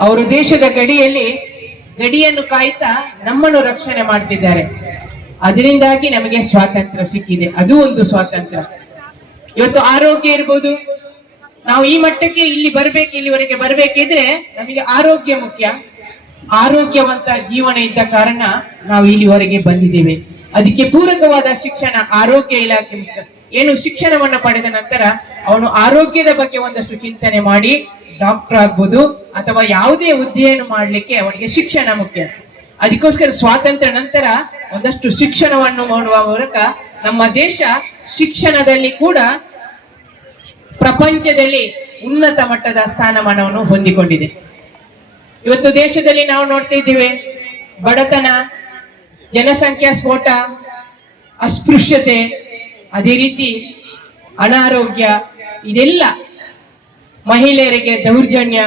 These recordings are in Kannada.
ಅವರು ದೇಶದ ಗಡಿಯಲ್ಲಿ ಗಡಿಯನ್ನು ಕಾಯ್ತಾ ನಮ್ಮನ್ನು ರಕ್ಷಣೆ ಮಾಡ್ತಿದ್ದಾರೆ. ಅದರಿಂದಾಗಿ ನಮಗೆ ಸ್ವಾತಂತ್ರ್ಯ ಸಿಕ್ಕಿದೆ. ಅದು ಒಂದು ಸ್ವಾತಂತ್ರ್ಯ. ಇವತ್ತು ಆರೋಗ್ಯ ಇರ್ಬೋದು. ನಾವು ಈ ಮಟ್ಟಕ್ಕೆ ಇಲ್ಲಿ ಬರ್ಬೇಕು, ಇಲ್ಲಿವರೆಗೆ ಬರ್ಬೇಕಿದ್ರೆ ನಮಗೆ ಆರೋಗ್ಯ ಮುಖ್ಯ. ಆರೋಗ್ಯವಂತ ಜೀವನ ಇದ್ದ ಕಾರಣ ನಾವು ಇಲ್ಲಿವರೆಗೆ ಬಂದಿದ್ದೇವೆ. ಅದಕ್ಕೆ ಪೂರಕವಾದ ಶಿಕ್ಷಣ ಆರೋಗ್ಯ ಇಲಾಖೆ ಏನು ಶಿಕ್ಷಣವನ್ನು ಪಡೆದ ನಂತರ ಅವನು ಆರೋಗ್ಯದ ಬಗ್ಗೆ ಒಂದಷ್ಟು ಚಿಂತನೆ ಮಾಡಿ ಡಾಕ್ಟರ್ ಆಗ್ಬೋದು ಅಥವಾ ಯಾವುದೇ ಹುದ್ದೆಯನ್ನು ಮಾಡಲಿಕ್ಕೆ ಅವನಿಗೆ ಶಿಕ್ಷಣ ಮುಖ್ಯ. ಅದಕ್ಕೋಸ್ಕರ ಸ್ವಾತಂತ್ರ್ಯ ನಂತರ ಒಂದಷ್ಟು ಶಿಕ್ಷಣವನ್ನು ಮಾಡುವ ಮೂಲಕ ನಮ್ಮ ದೇಶ ಶಿಕ್ಷಣದಲ್ಲಿ ಕೂಡ ಪ್ರಪಂಚದಲ್ಲಿ ಉನ್ನತ ಮಟ್ಟದ ಸ್ಥಾನಮಾನವನ್ನು ಹೊಂದಿಕೊಂಡಿದೆ. ಇವತ್ತು ದೇಶದಲ್ಲಿ ನಾವು ನೋಡ್ತಾ ಇದ್ದೇವೆ, ಬಡತನ, ಜನಸಂಖ್ಯಾ ಸ್ಫೋಟ, ಅಸ್ಪೃಶ್ಯತೆ, ಅದೇ ರೀತಿ ಅನಾರೋಗ್ಯ, ಇದೆಲ್ಲ ಮಹಿಳೆಯರಿಗೆ ದೌರ್ಜನ್ಯ,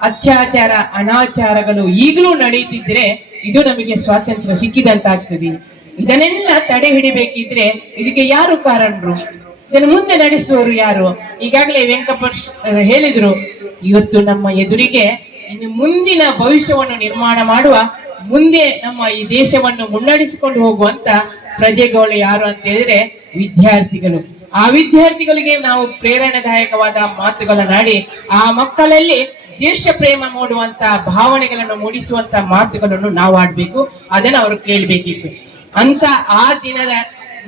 ಅತ್ಯಾಚಾರ, ಅನಾಚಾರಗಳು ಈಗಲೂ ನಡೆಯುತ್ತಿದ್ರೆ ಇದು ನಮಗೆ ಸ್ವಾತಂತ್ರ್ಯ ಸಿಕ್ಕಿದಂತಾಗ್ತದೆ. ಇದನ್ನೆಲ್ಲ ತಡೆ ಹಿಡಿಬೇಕಿದ್ರೆ ಇದಕ್ಕೆ ಯಾರು ಕಾರಣರು? ಇದನ್ನು ಮುಂದೆ ನಡೆಸುವವರು ಯಾರು? ಈಗಾಗಲೇ ವೆಂಕಪ್ಪ ಹೇಳಿದ್ರು, ಇವತ್ತು ನಮ್ಮ ಎದುರಿಗೆ ಇನ್ನು ಮುಂದಿನ ಭವಿಷ್ಯವನ್ನು ನಿರ್ಮಾಣ ಮಾಡುವ, ಮುಂದೆ ನಮ್ಮ ಈ ದೇಶವನ್ನು ಮುನ್ನಡೆಸಿಕೊಂಡು ಹೋಗುವಂತ ಪ್ರಜೆಗಳು ಯಾರು? ಅಂತ ಹೇಳಿದ್ರೆ ವಿದ್ಯಾರ್ಥಿಗಳು. ಆ ವಿದ್ಯಾರ್ಥಿಗಳಿಗೆ ನಾವು ಪ್ರೇರಣಾದಾಯಕವಾದ ಮಾತುಗಳನ್ನಾಡಿ ಆ ಮಕ್ಕಳಲ್ಲಿ ದೇಶ ಪ್ರೇಮ ಮೂಡುವಂತ ಭಾವನೆಗಳನ್ನು ಮೂಡಿಸುವಂತ ಮಾತುಗಳನ್ನು ನಾವು ಆಡ್ಬೇಕು, ಅದನ್ನು ಅವರು ಕೇಳಬೇಕಿತ್ತು. ಅಂತ ಆ ದಿನದ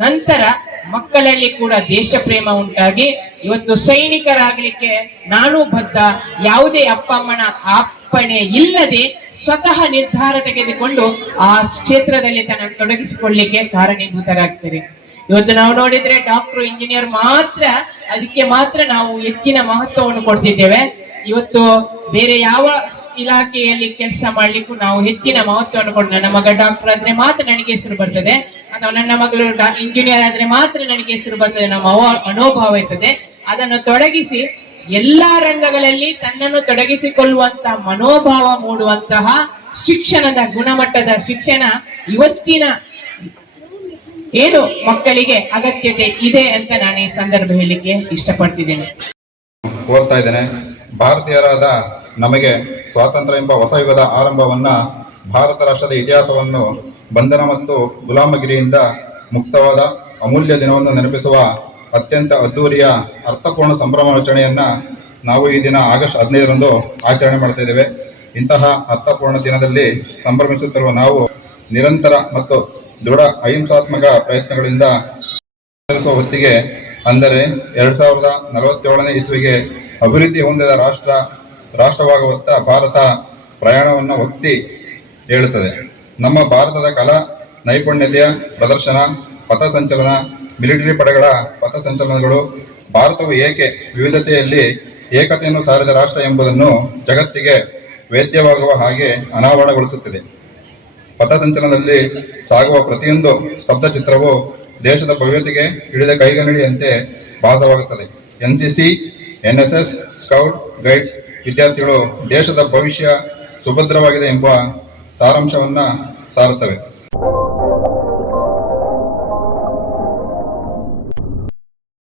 ನಂತರ ಮಕ್ಕಳಲ್ಲಿ ಕೂಡ ದೇಶ ಪ್ರೇಮ ಉಂಟಾಗಿ, ಇವತ್ತು ಸೈನಿಕರಾಗಲಿಕ್ಕೆ ನಾನು ಬದ್ಧ, ಯಾವುದೇ ಅಪ್ಪ, ಅಮ್ಮನ ಅಪ್ಪಣೆ ಇಲ್ಲದೆ ಸ್ವತಃ ನಿರ್ಧಾರ ತೆಗೆದುಕೊಂಡು ಆ ಕ್ಷೇತ್ರದಲ್ಲಿ ತನ್ನ ತೊಡಗಿಸಿಕೊಳ್ಳಿಕ್ಕೆ ಕಾರಣೀಭೂತರಾಗ್ತಾರೆ. ಇವತ್ತು ನಾವು ನೋಡಿದ್ರೆ ಡಾಕ್ಟರ್ ಇಂಜಿನಿಯರ್ ಮಾತ್ರ ಅದಕ್ಕೆ ಮಾತ್ರ ನಾವು ಹೆಚ್ಚಿನ ಮಹತ್ವವನ್ನು ಕೊಡ್ತಿದ್ದೇವೆ. ಇವತ್ತು ಬೇರೆ ಯಾವ ಇಲಾಖೆಯಲ್ಲಿ ಕೆಲಸ ಮಾಡ್ಲಿಕ್ಕೂ ನಾವು ಹೆಚ್ಚಿನ ಮಹತ್ವವನ್ನು ಕೊಡ ನನ್ನ ಮಗ ಡಾಕ್ಟರ್ ಆದ್ರೆ ಮಾತ್ರ ನನಗೆ ಹೆಸರು ಬರ್ತದೆ. ಅಥವಾ ನನ್ನ ಮಗಳು ಇಂಜಿನಿಯರ್ ಆದ್ರೆ ಮಾತ್ರ ನನಗೆ ಹೆಸರು ಬರ್ತದೆ. ನಮ್ಮ ಮನೋಭಾವ ಇರ್ತದೆ. ಅದನ್ನು ತೊಡಗಿಸಿ ಎಲ್ಲಾ ರಂಗಗಳಲ್ಲಿ ತನ್ನನ್ನು ತೊಡಗಿಸಿಕೊಳ್ಳುವಂತ ಮನೋಭಾವ ಮೂಡುವಂತಹ ಶಿಕ್ಷಣದ ಗುಣಮಟ್ಟದ ಶಿಕ್ಷಣ ಇವತ್ತಿನ ಏನು ಮಕ್ಕಳಿಗೆ ಅಗತ್ಯತೆ ಇದೆ ಅಂತ ನಾನು ಈ ಸಂದರ್ಭ ಹೇಳಲಿಕ್ಕೆ ಇಷ್ಟಪಡ್ತಿದ್ದೇನೆ. ಕೋರ್ತಾ ಇದ್ದೇನೆ. ಭಾರತೀಯರಾದ ನಮಗೆ ಸ್ವಾತಂತ್ರ್ಯ ಎಂಬ ಹೊಸ ಯುಗದ ಆರಂಭವನ್ನ ಭಾರತ ರಾಷ್ಟ್ರದ ಇತಿಹಾಸವನ್ನು ಬಂಧನ ಮತ್ತು ಗುಲಾಮಗಿರಿಯಿಂದ ಮುಕ್ತವಾದ ಅಮೂಲ್ಯ ದಿನವನ್ನು ನೆನಪಿಸುವ ಅತ್ಯಂತ ಅದ್ದೂರಿಯ ಅರ್ಥಪೂರ್ಣ ಸಂಭ್ರಮಾಚರಣೆಯನ್ನ ನಾವು ಈ ದಿನ ಆಗಸ್ಟ್ ಹದಿನೈದರಂದು ಆಚರಣೆ ಮಾಡ್ತಾ ಇದ್ದೇವೆ. ಇಂತಹ ಅರ್ಥಪೂರ್ಣ ದಿನದಲ್ಲಿ ಸಂಭ್ರಮಿಸುತ್ತಿರುವ ನಾವು ನಿರಂತರ ಮತ್ತು ದೃಢ ಅಹಿಂಸಾತ್ಮಕ ಪ್ರಯತ್ನಗಳಿಂದ ಹೊತ್ತಿಗೆ, ಅಂದರೆ ಎರಡ್ ಸಾವಿರದ ನಲವತ್ತೇಳನೇ ಇಸುವಿಗೆ ಅಭಿವೃದ್ಧಿ ಹೊಂದಿದ ರಾಷ್ಟ್ರ, ರಾಷ್ಟ್ರವಾಗುವತ್ತ ಭಾರತ ಪ್ರಯಾಣವನ್ನು ಒತ್ತಿ ಹೇಳುತ್ತದೆ. ನಮ್ಮ ಭಾರತದ ಕಲಾ ನೈಪುಣ್ಯತೆಯ ಪ್ರದರ್ಶನ ಪಥಸಂಚಲನ ಮಿಲಿಟರಿ ಪಡೆಗಳ ಪಥಸಂಚಲನಗಳು ಭಾರತವು ಏಕೆ ವಿವಿಧತೆಯಲ್ಲಿ ಏಕತೆಯನ್ನು ಸಾರಿದ ರಾಷ್ಟ್ರ ಎಂಬುದನ್ನು ಜಗತ್ತಿಗೆ ವೇದ್ಯವಾಗುವ ಹಾಗೆ ಅನಾವರಣಗೊಳಿಸುತ್ತಿದೆ. ಪಥಸಂಚಲನದಲ್ಲಿ ಸಾಗುವ ಪ್ರತಿಯೊಂದು ಸ್ತಬ್ಧ ಚಿತ್ರವು ದೇಶದ ಭವ್ಯತೆಗೆ ಹಿಡಿದ ಕೈಗನ್ನಡಿಯಂತೆ ಭಾಸವಾಗುತ್ತದೆ. ಎಸ್ ಎಸ್, ಸ್ಕೌಟ್, ಗೈಡ್ಸ್ ವಿದ್ಯಾರ್ಥಿಗಳು ದೇಶದ ಭವಿಷ್ಯ ಸುಭದ್ರವಾಗಿದೆ ಎಂಬ ಸಾರಾಂಶವನ್ನು ಸಾರುತ್ತವೆ.